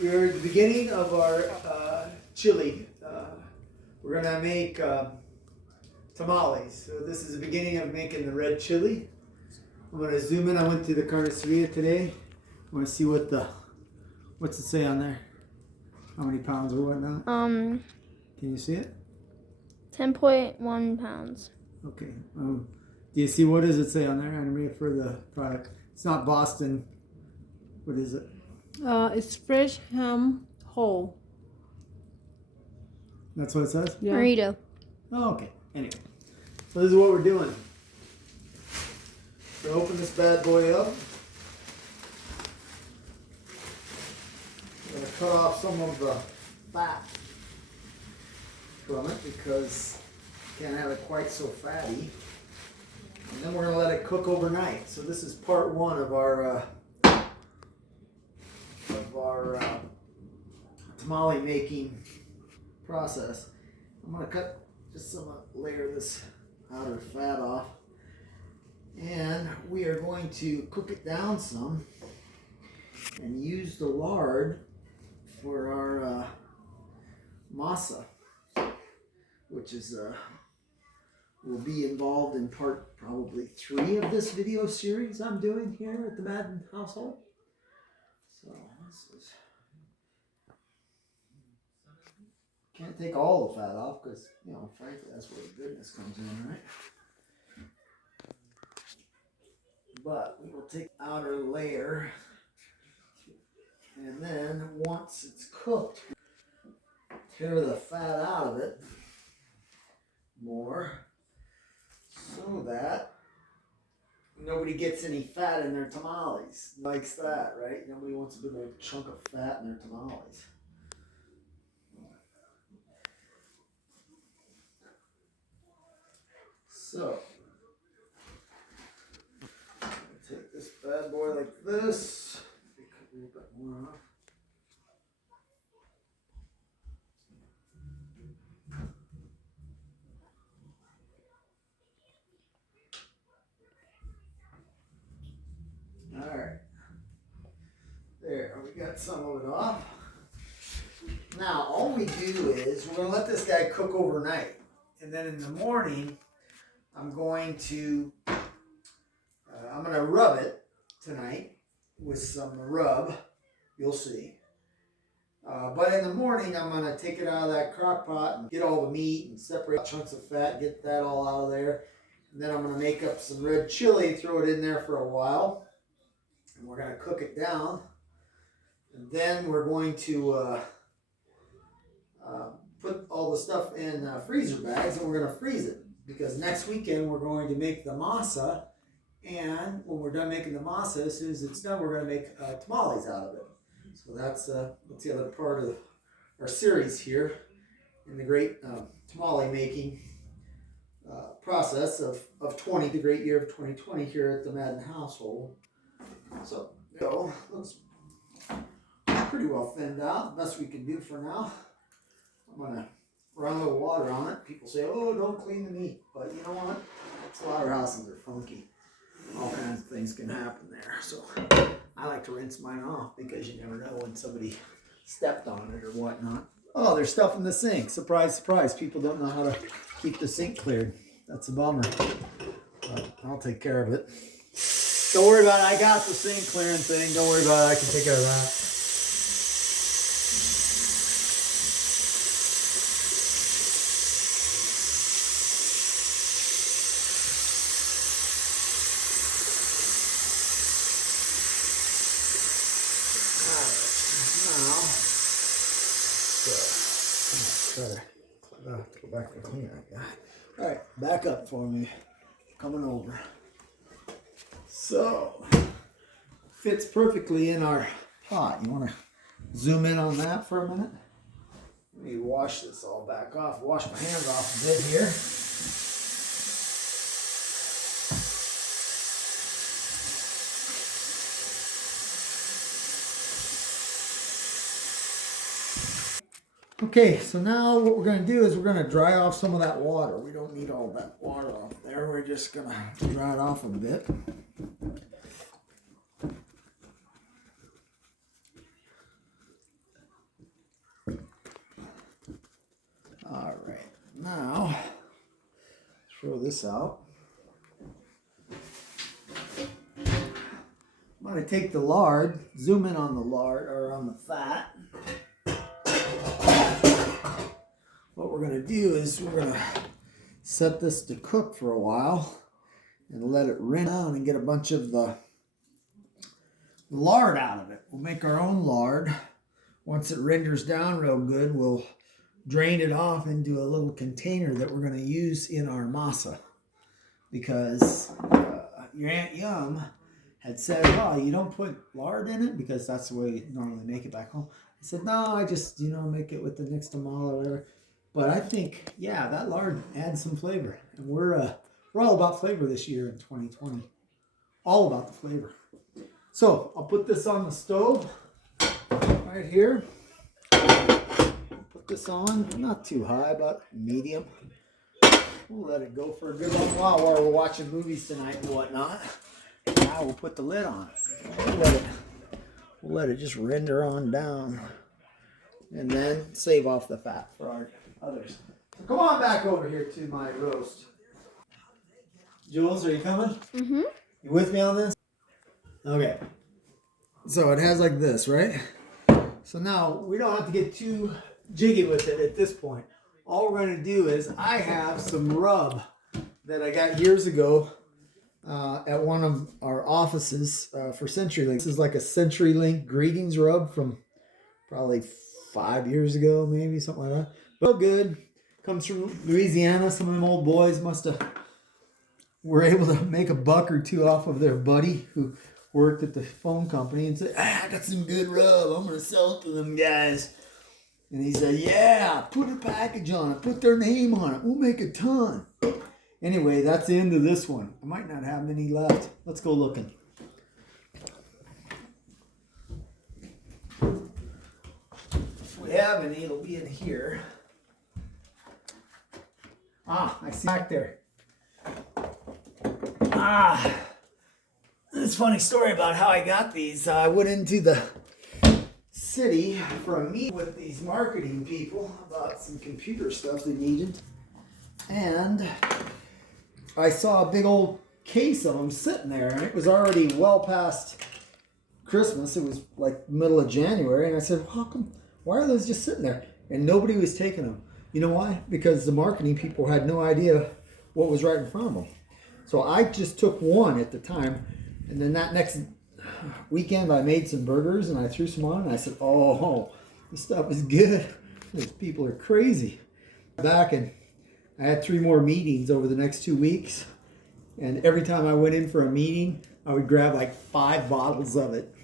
We're at the beginning of our chili. We're gonna make tamales. So this is the beginning of making the red chili. I'm gonna zoom in. I went to the carniceria today. I want to see what's it say on there? How many pounds or whatnot? Can you see it? 10.1 pounds. Okay. Do you see what does it say on there? I'm reading for the product. It's not Boston. What is it? It's fresh ham whole. That's what it says? Yeah. Burrito. Oh, okay. Anyway. So this is what we're doing. So open this bad boy up. I'm going to cut off some of the fat from it because you can't have it quite so fatty. And then we're going to let it cook overnight. So this is part one of our tamale making process. I'm going to cut just some layer of this outer fat off. And we are going to cook it down some and use the lard for our masa, which is will be involved in part probably 3 of this video series I'm doing here at the Madden household. So this is, can't take all the fat off because, you know, frankly, that's where the goodness comes in, right? But we will take the outer layer, and then once it's cooked, tear the fat out of it more so that nobody gets any fat in their tamales. Likes that, right? Nobody wants a big old chunk of fat in their tamales. So take this bad boy like this. Cut a little bit more off. Alright. There, we got some of it off. Now, all we do is we're going to let this guy cook overnight. And then in the morning, I'm going to rub it tonight with some rub. You'll see. But in the morning, I'm going to take it out of that crock pot and get all the meat and separate chunks of fat, get that all out of there. And then I'm going to make up some red chili, throw it in there for a while. And we're going to cook it down. And then we're going to put all the stuff in freezer bags and we're going to freeze it. Because next weekend we're going to make the masa. And when we're done making the masa, as soon as it's done, we're going to make tamales out of it. So that's the other part of our series here in the great tamale making process of 20, the great year of 2020 here at the Madden household. So, looks pretty well thinned out, best we can do for now. I'm going to run a little water on it. People say, oh, don't clean the meat. But you know what? Slaughterhouses are funky. All kinds of things can happen there. So I like to rinse mine off because you never know when somebody stepped on it or whatnot. Oh, there's stuff in the sink. Surprise, surprise. People don't know how to keep the sink cleared. That's a bummer. But I'll take care of it. Don't worry about it. I got the sink clearing thing. Don't worry about it. I can take care of that. Go back and clean that guy. Alright, back up for me. Coming over. So, fits perfectly in our pot. You want to zoom in on that for a minute? Let me wash this all back off. Wash my hands off a bit here. Okay, so now what we're going to do is we're going to dry off some of that water. We don't need all that water off there. We're just going to dry it off a bit. this out. I'm going to take the lard, zoom in on the lard or on the fat. What we're going to do is we're going to set this to cook for a while and let it rinse out and get a bunch of the lard out of it. We'll make our own lard. Once it renders down real good, we'll drain it off into a little container that we're going to use in our masa. Because your Aunt Yum had said, oh, you don't put lard in it? Because that's the way you normally make it back home. I said, no, I just, make it with the nixtamal or whatever. But I think, yeah, that lard adds some flavor. And we're all about flavor this year in 2020. All about the flavor. So I'll put this on the stove right here. Put this on, not too high, about medium. We'll let it go for a good long while we're watching movies tonight and whatnot. Now we'll put the lid on it. We'll let it just render on down. And then save off the fat for our others. So come on back over here to my roast. Jules, are you coming? Mm-hmm. You with me on this? Okay. So it has like this, right? So now we don't have to get too jiggy with it at this point. All we're going to do is I have some rub that I got years ago at one of our offices for CenturyLink. This is like a CenturyLink greetings rub from probably 5 years ago, maybe something like that. But good. Comes from Louisiana. Some of them old boys were able to make a buck or two off of their buddy who worked at the phone company and said, I got some good rub. I'm going to sell it to them guys. And he said, yeah, put a package on it. Put their name on it. We'll make a ton. Anyway, that's the end of this one. I might not have many left. Let's go looking. If we have any, it'll be in here. Ah, I see back there. This funny story about how I got these. I went into the city for a meeting with these marketing people about some computer stuff they needed. And I saw a big old case of them sitting there, and it was already well past Christmas. It was like middle of January, and I said, why are those just sitting there? And nobody was taking them. You know why? Because the marketing people had no idea what was right in front of them. So I just took one at the time, and then that next weekend I made some burgers and I threw some on, and I said, oh, this stuff is good. These people are crazy. Back, and I had 3 more meetings over the next 2 weeks, and every time I went in for a meeting, I would grab like 5 bottles of it.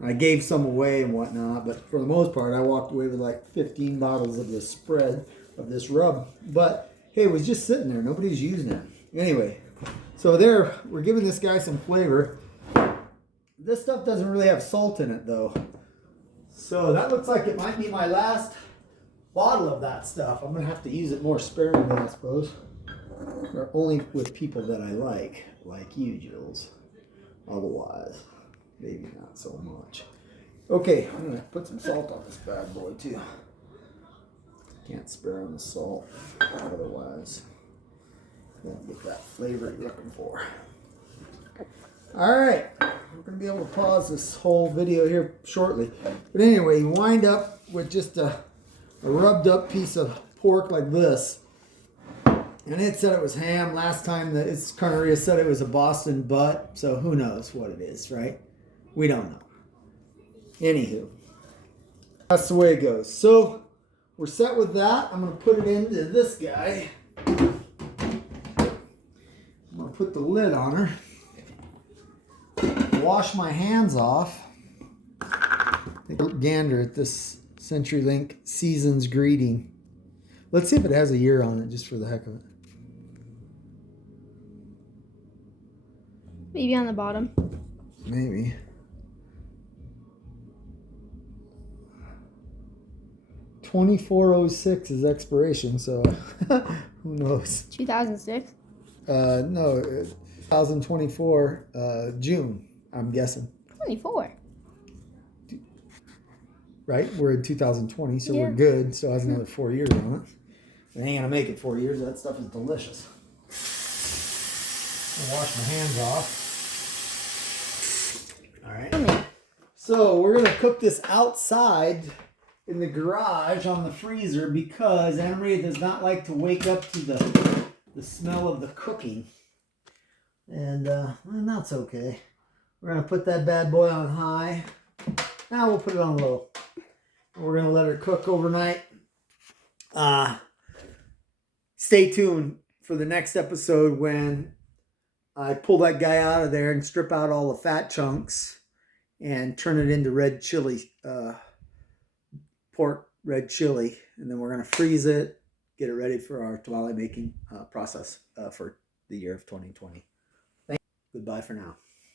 I gave some away and whatnot, but for the most part, I walked away with like 15 bottles of this spread of this rub. But hey, it was just sitting there. Nobody's using it. Anyway, so there, we're giving this guy some flavor. This stuff doesn't really have salt in it though. So that looks like it might be my last bottle of that stuff. I'm going to have to use it more sparingly, I suppose. Or only with people that I like you, Jules. Otherwise, maybe not so much. Okay, I'm going to put some salt on this bad boy too. Can't spare on the salt, otherwise won't get that flavor you're looking for. Alright, we're going to be able to pause this whole video here shortly. But anyway, you wind up with just a rubbed up piece of pork like this. And it said it was ham. Last time that its carniceria said it was a Boston butt. So who knows what it is, right? We don't know. Anywho, that's the way it goes. So we're set with that. I'm going to put it into this guy. I'm going to put the lid on her. Wash my hands off. Take a gander at this CenturyLink Seasons Greeting. Let's see if it has a year on it, just for the heck of it. Maybe on the bottom. Maybe. $24.06 is expiration, so who knows? 2006. No, 2024 June, I'm guessing. 24. Right? We're in 2020, so Yeah. we're good. Still has another 4 years on it. It ain't gonna make it 4 years. That stuff is delicious. I'll wash my hands off. All right. Yummy. So we're gonna cook this outside in the garage on the freezer because Anna Maria does not like to wake up to the smell of the cooking. And that's okay. We're gonna put that bad boy on high. Now we'll put it on low. We're gonna let her cook overnight. Stay tuned for the next episode when I pull that guy out of there and strip out all the fat chunks and turn it into red chili, pork red chili. And then we're going to freeze it, get it ready for our tamale making process for the year of 2020. Goodbye for now.